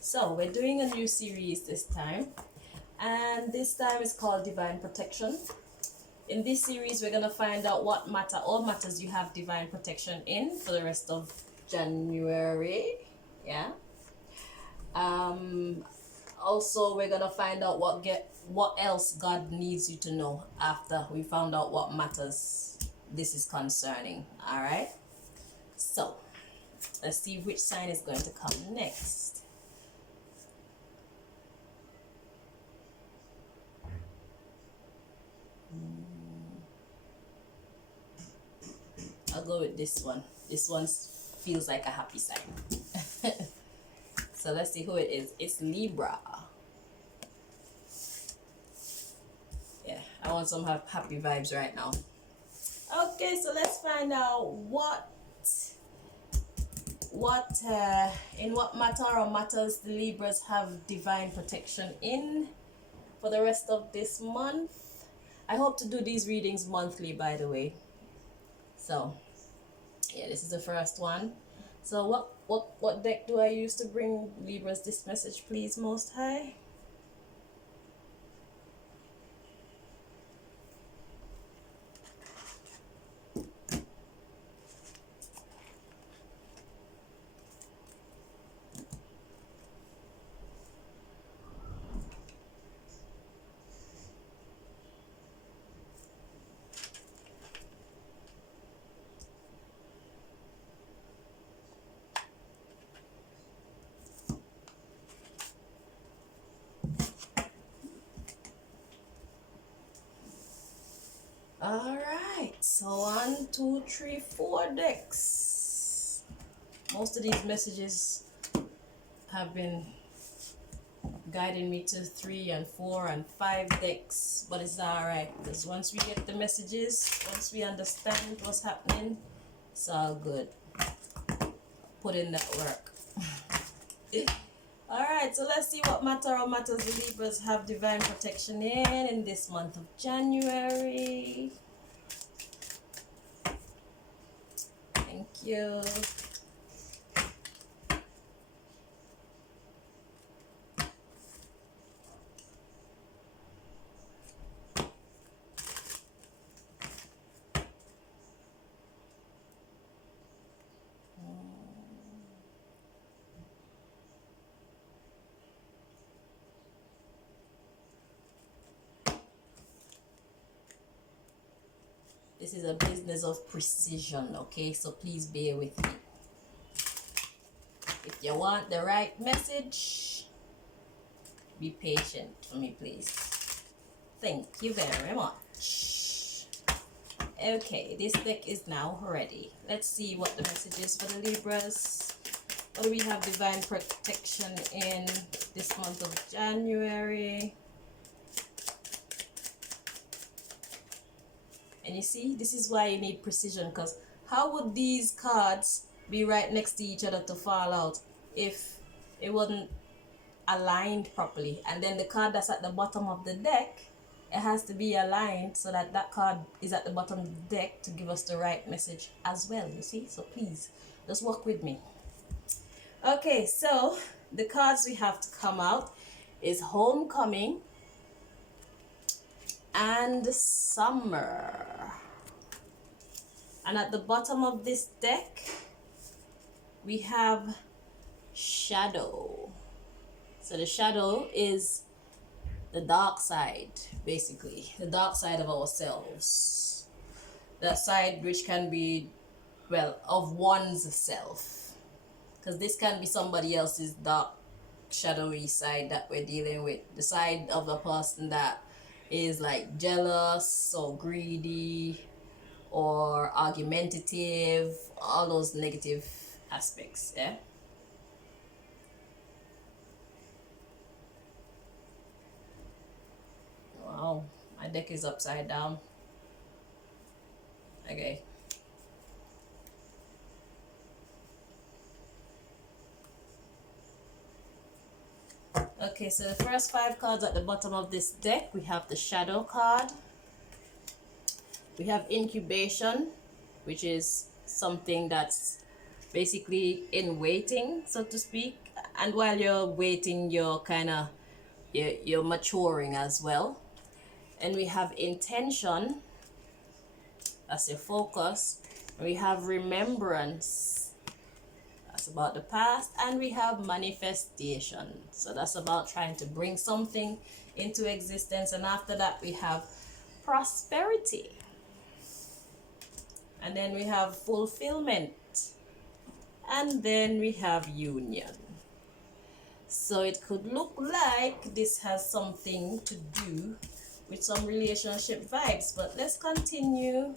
So we're doing a new series this time, and this time is called Divine Protection. In this series, we're gonna find out all matters you have divine protection in for the rest of January. Yeah. Also, we're gonna find out what else God needs you to know after we found out what matters this is concerning. All right. So let's see which sign is going to come next. I'll go with this one. This one feels like a happy sign. So let's see who it is. It's Libra. Yeah, I want some happy vibes right now. Okay, so let's find out in what matter or matters the Libras have divine protection in for the rest of this month. I hope to do these readings monthly, by the way. So yeah, this is the first one. So what deck do I use to bring Libras this message, please, Most High? All right, so 1, 2, 3, 4 decks. Most of these messages have been guiding me to 3 and 4 and 5 decks, but it's all right, because once we get the messages, once we understand what's happening, it's all good. Put in that work. All right, so let's see what matters the Libras have divine protection in this month of January. Thank you. This is a business of precision, okay? So please bear with me. If you want the right message, be patient for me, please. Thank you very much. Okay, this deck is now ready. Let's see what the message is for the Libras. What do we have divine protection in this month of January? And you see, this is why you need precision, because how would these cards be right next to each other to fall out if it wasn't aligned properly? And then the card that's at the bottom of the deck, it has to be aligned so that that card is at the bottom of the deck to give us the right message as well, you see? So please, just work with me. Okay, so the cards we have to come out is Homecoming and Summer. And at the bottom of this deck, we have Shadow. So the shadow is the dark side, basically. The dark side of ourselves. That side which can be, well, of one's self. Because this can be somebody else's dark, shadowy side that we're dealing with. The side of a person that is like jealous or greedy or argumentative, all those negative aspects, yeah? Wow, my deck is upside down. Okay. Okay, so the first 5 cards at the bottom of this deck, we have the Shadow card. We have Incubation, which is something that's basically in waiting, so to speak. And while you're waiting, you're maturing as well. And we have intention, that's your focus. We have remembrance, that's about the past. And we have manifestation, so that's about trying to bring something into existence. And after that we have prosperity, and then we have fulfillment, and then we have union. So it could look like this has something to do with some relationship vibes, but let's continue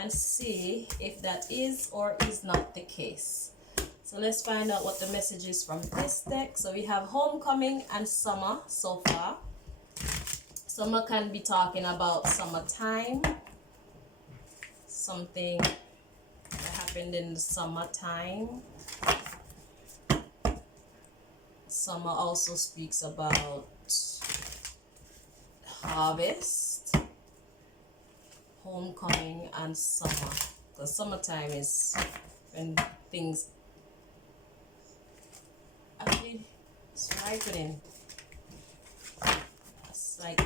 and see if that is or is not the case. So let's find out what the message is from this deck. So we have homecoming and summer so far. Summer can be talking about summertime, something that happened in the summertime. Summer also speaks about harvest, homecoming, and summer. Because summertime is when things actually it's ripening. It's like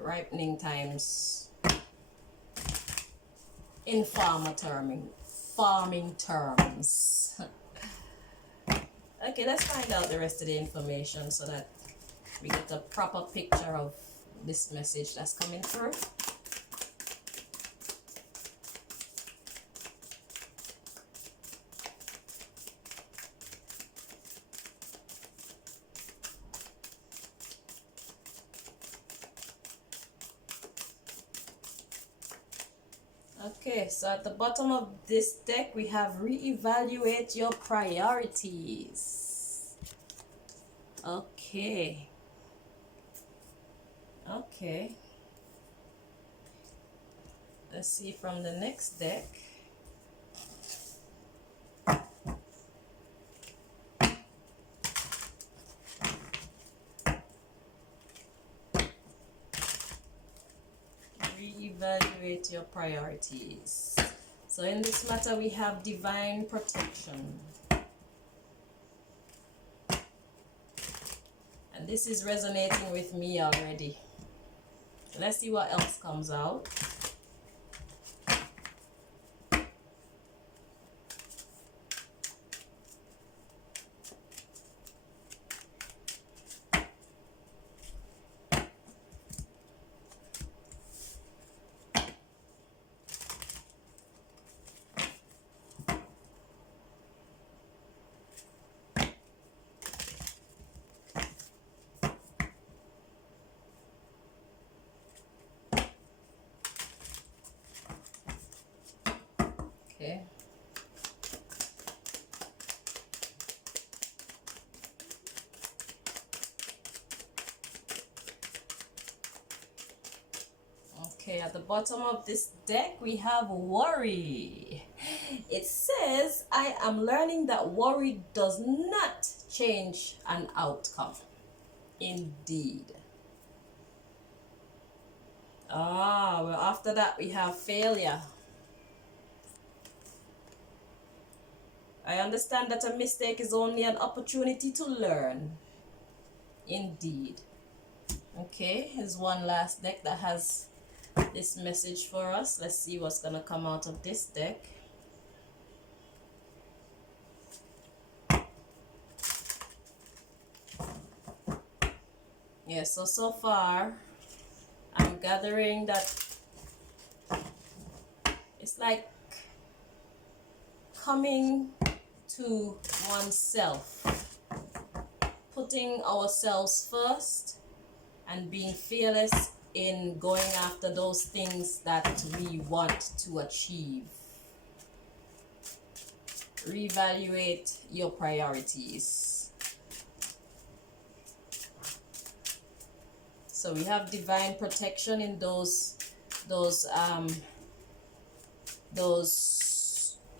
ripening times in farming terms. Okay, let's find out the rest of the information so that we get a proper picture of this message that's coming through. Okay, so at the bottom of this deck we have reevaluate your priorities. Okay. Let's see from the next deck. Reevaluate your priorities. So in this matter we have divine protection. And this is resonating with me already. So let's see what else comes out. Okay. Okay, at the bottom of this deck we have worry. It says, I am learning that worry does not change an outcome. Indeed. Well, after that we have failure. I understand that a mistake is only an opportunity to learn. Indeed. Okay, here's one last deck that has this message for us. Let's see what's gonna come out of this deck. Yeah, so far I'm gathering that it's like coming to oneself, putting ourselves first and being fearless in going after those things that we want to achieve. Reevaluate your priorities. So we have divine protection in those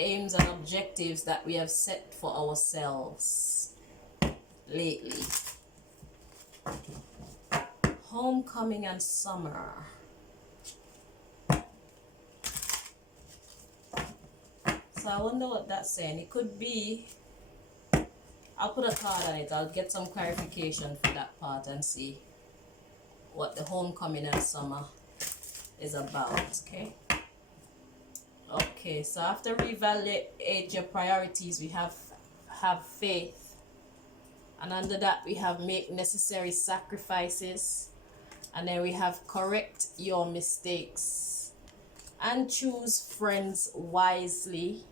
aims and objectives that we have set for ourselves lately. Homecoming and summer. So I wonder what that's saying. It could be I'll put a card on it. I'll get some clarification for that part and see what the homecoming and summer is about. Okay, so after reevaluate your priorities, we have faith, and under that we have make necessary sacrifices, and then we have correct your mistakes and choose friends wisely.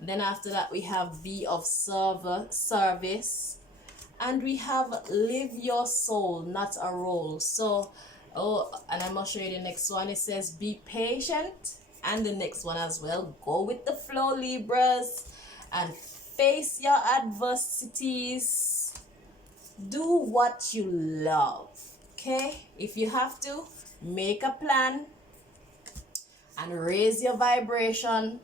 Then after that we have be of service, and we have live your soul, not a role. So and I'm gonna show you the next one. It says be patient, and the next one as well, go with the flow, Libras, and face your adversities. Do what you love. If you have to, make a plan and raise your vibration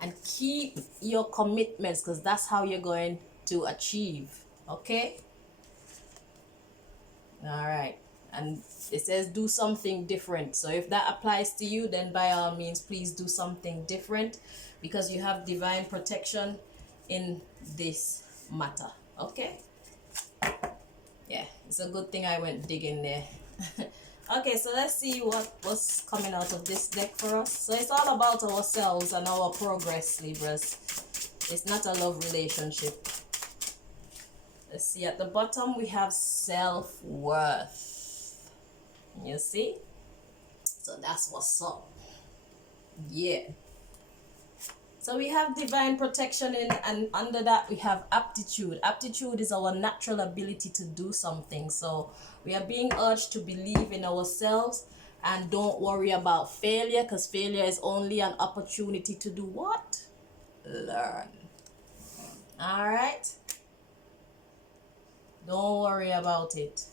and keep your commitments, because that's how you're going to achieve. All right. And it says do something different. So if that applies to you, then by all means, please do something different, because you have divine protection in this matter. Yeah, it's a good thing I went digging there. Okay, so let's see what was coming out of this deck for us. So it's all about ourselves and our progress, Libras. It's not a love relationship. Let's see, at the bottom we have self-worth. You see? So that's what's up. Yeah. So we have divine protection in, and under that we have aptitude. Aptitude is our natural ability to do something. So we are being urged to believe in ourselves and don't worry about failure, because failure is only an opportunity to do what? Learn. All right? Don't worry about it.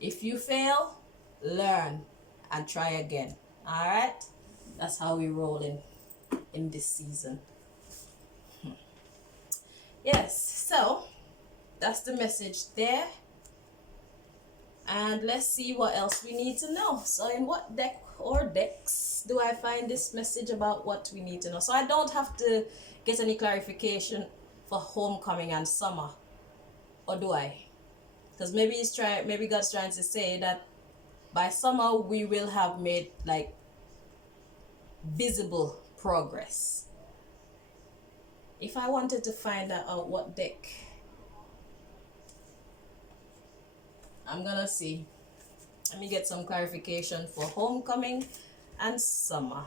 If you fail, learn and try again. All right? That's how we roll in this season. Yes, so that's the message there. And let's see what else we need to know. So in what deck or decks do I find this message about what we need to know? So I don't have to get any clarification for homecoming and summer, or do I? Because maybe God's trying to say that by summer we will have made like visible progress. If I wanted to find out what deck, I'm gonna see. Let me get some clarification for homecoming and summer.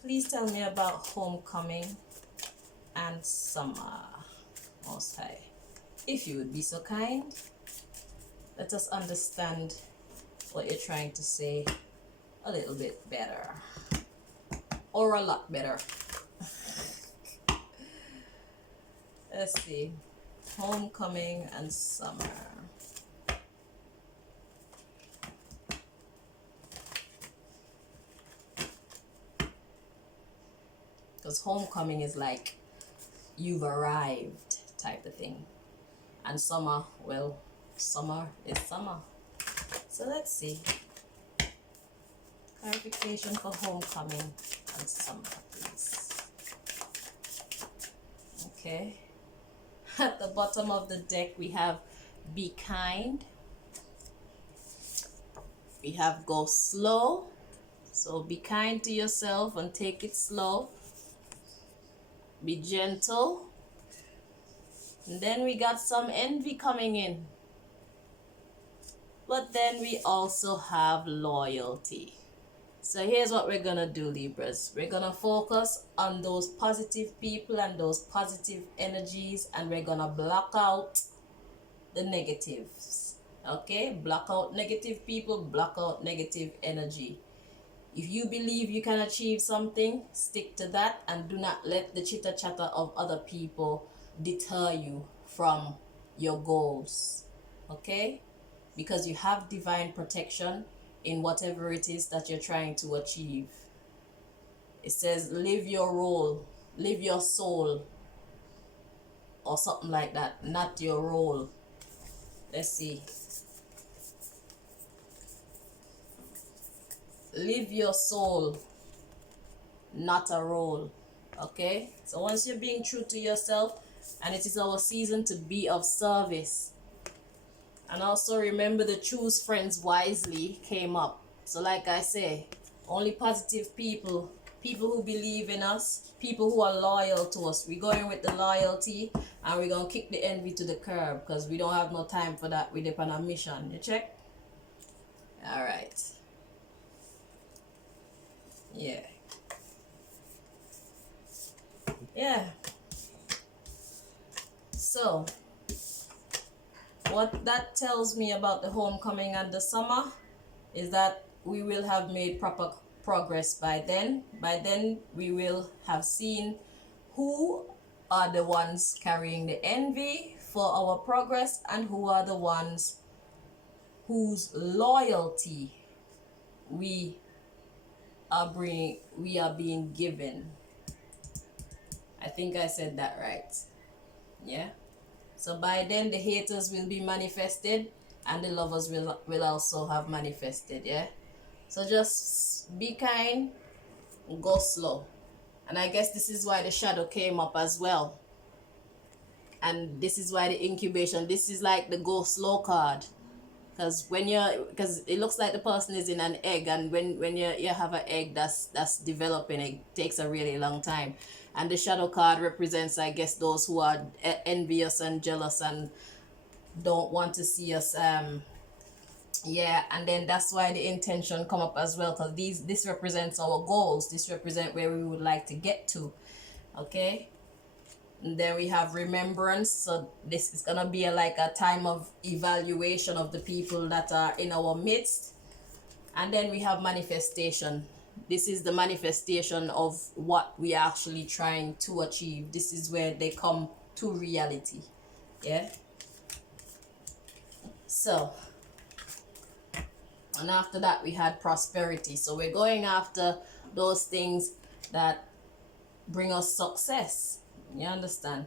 Please tell me about homecoming and summer, Most High. If you would be so kind, let us understand what you're trying to say a little bit better, or a lot better. Let's see, homecoming and summer. Because homecoming is like you've arrived type of thing, and summer, well, summer is summer. So let's see, clarification for homecoming and summer, please. Okay. At the bottom of the deck we have be kind. We have go slow. So be kind to yourself and take it slow. Be gentle. And then we got some envy coming in. But then we also have loyalty. So here's what we're gonna do, Libras. We're gonna focus on those positive people and those positive energies, and we're gonna block out the negatives. Okay? Block out negative people, block out negative energy. If you believe you can achieve something, stick to that, and do not let the chitter chatter of other people deter you from your goals. Okay? Because you have divine protection in whatever it is that you're trying to achieve. It says live your role, live your soul, or something like that, not your role. Let's see. Live your soul, not a role. Okay, so once you're being true to yourself, and it is our season to be of service. And also remember the choose friends wisely came up. So like I say, only positive people, people who believe in us, people who are loyal to us. We're going with the loyalty, and we're going to kick the envy to the curb, because we don't have no time for that. We're on a mission. You check? All right. Yeah. Yeah. So what that tells me about the homecoming and the summer is that we will have made proper progress by then. By then, we will have seen who are the ones carrying the envy for our progress, and who are the ones whose loyalty we are being given. I think I said that right. Yeah. So by then, the haters will be manifested, and the lovers will also have manifested. Yeah. So just be kind, go slow. And I guess this is why the shadow came up as well. And this is why the incubation, this is like the go slow card. Because because it looks like the person is in an egg, and when you have an egg that's developing, it takes a really long time. And the shadow card represents, I guess, those who are envious and jealous and don't want to see us yeah. And then that's why the intention come up as well, because this represents our goals. This represent where we would like to get to. Okay. And then we have remembrance. So this is gonna be like a time of evaluation of the people that are in our midst. And then we have manifestation. This is the manifestation of what we are actually trying to achieve. This is where they come to reality. Yeah. So, and after that we had prosperity. So we're going after those things that bring us success. You understand?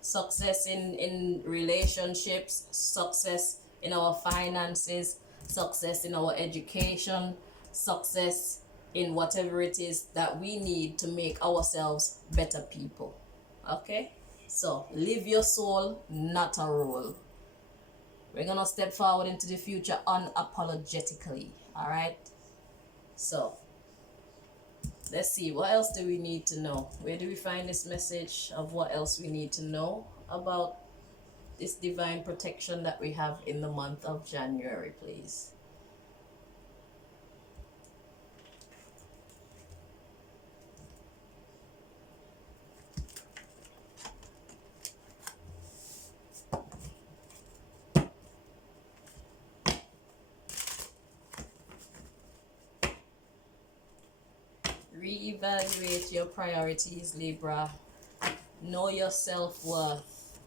Success in relationships, success in our finances, success in our education, success in whatever it is that we need to make ourselves better people. Okay? So live your soul, not a role. We're gonna step forward into the future unapologetically. All right? So let's see, what else do we need to know? Where do we find this message of what else we need to know about this divine protection that we have in the month of January, please? Reevaluate your priorities, Libra. Know your self-worth.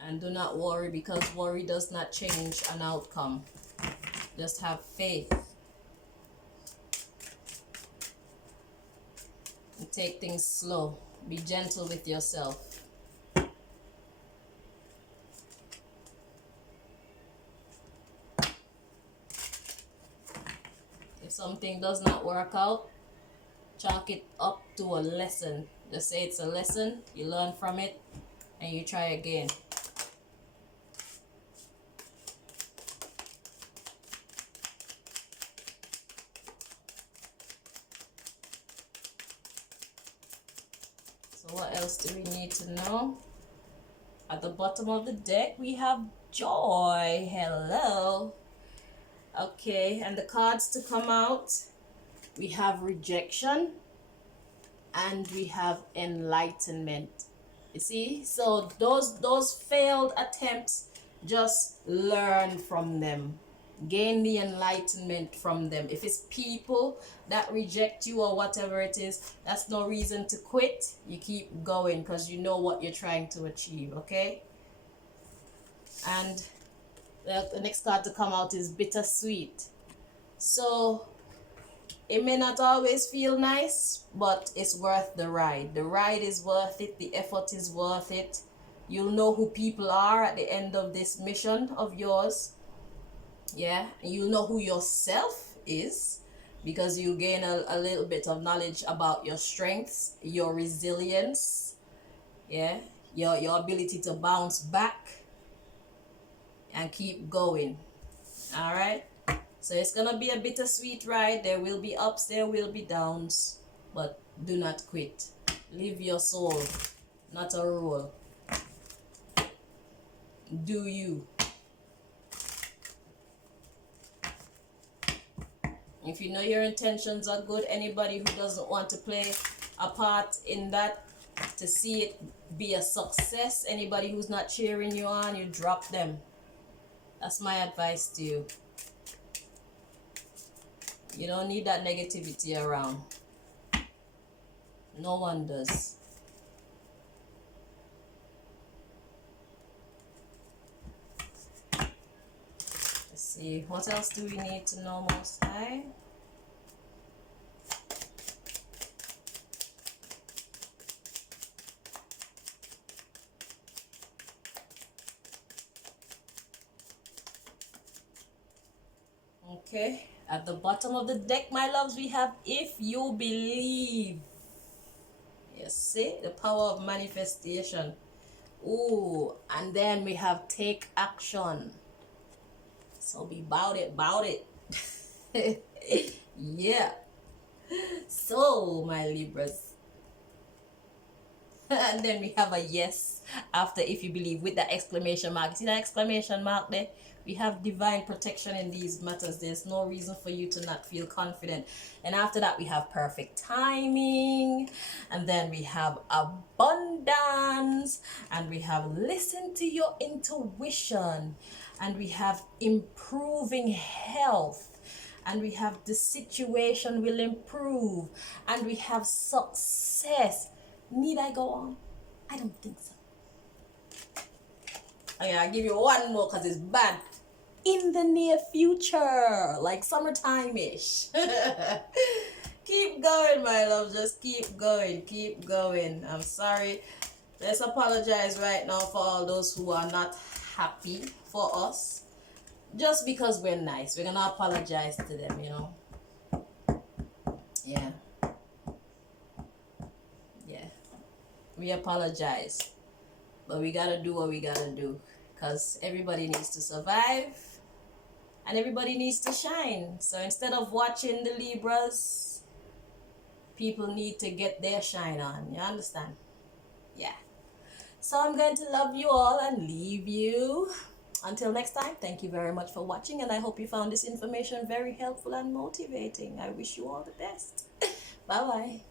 And do not worry, because worry does not change an outcome. Just have faith. And take things slow. Be gentle with yourself. If something does not work out, chalk it up to a lesson. Just say it's a lesson, you learn from it, and you try again. So what else do we need to know? At the bottom of the deck, we have joy. Hello. Okay, and the cards to come out, we have rejection and we have enlightenment. You see, so those failed attempts, just learn from them, gain the enlightenment from them. If it's people that reject you or whatever it is, that's no reason to quit. You keep going, because you know what you're trying to achieve. Okay. And the next card to come out is bittersweet. So it may not always feel nice, but it's worth the ride. The ride is worth it. The effort is worth it. You'll know who people are at the end of this mission of yours. Yeah. And you'll know who yourself is, because you gain a little bit of knowledge about your strengths, your resilience, yeah, your ability to bounce back and keep going. All right, so it's gonna be a bittersweet ride. There will be ups, there will be downs, but do not quit. Live your soul, not a role. Do you. If you know your intentions are good, anybody who doesn't want to play a part in that, to see it be a success, anybody who's not cheering you on, you drop them. That's my advice to you. You don't need that negativity around. No one does. Let's see, what else do we need to know, Most High? Okay, at the bottom of the deck, my loves, we have if you believe. Yes, see, the power of manifestation. Ooh, and then we have take action. So be about it. Yeah. So, my Libras. And then we have a yes after if you believe with the exclamation mark. See that exclamation mark there? We have divine protection in these matters. There's no reason for you to not feel confident. And after that, we have perfect timing. And then we have abundance. And we have listen to your intuition. And we have improving health. And we have the situation will improve. And we have success. Need I go on? I don't think so. Okay, I'll give you one more because it's bad. In the near future, like summertime-ish. Keep going, my love. Just keep going. Keep going. I'm sorry. Let's apologize right now for all those who are not happy for us. Just because we're nice. We're going to apologize to them, you know. Yeah. We apologize, but we gotta do what we gotta do, because everybody needs to survive and everybody needs to shine. So instead of watching the Libras, people need to get their shine on. You understand? Yeah. So I'm going to love you all and leave you until next time. Thank you very much for watching, and I hope you found this information very helpful and motivating. I wish you all the best. Bye bye.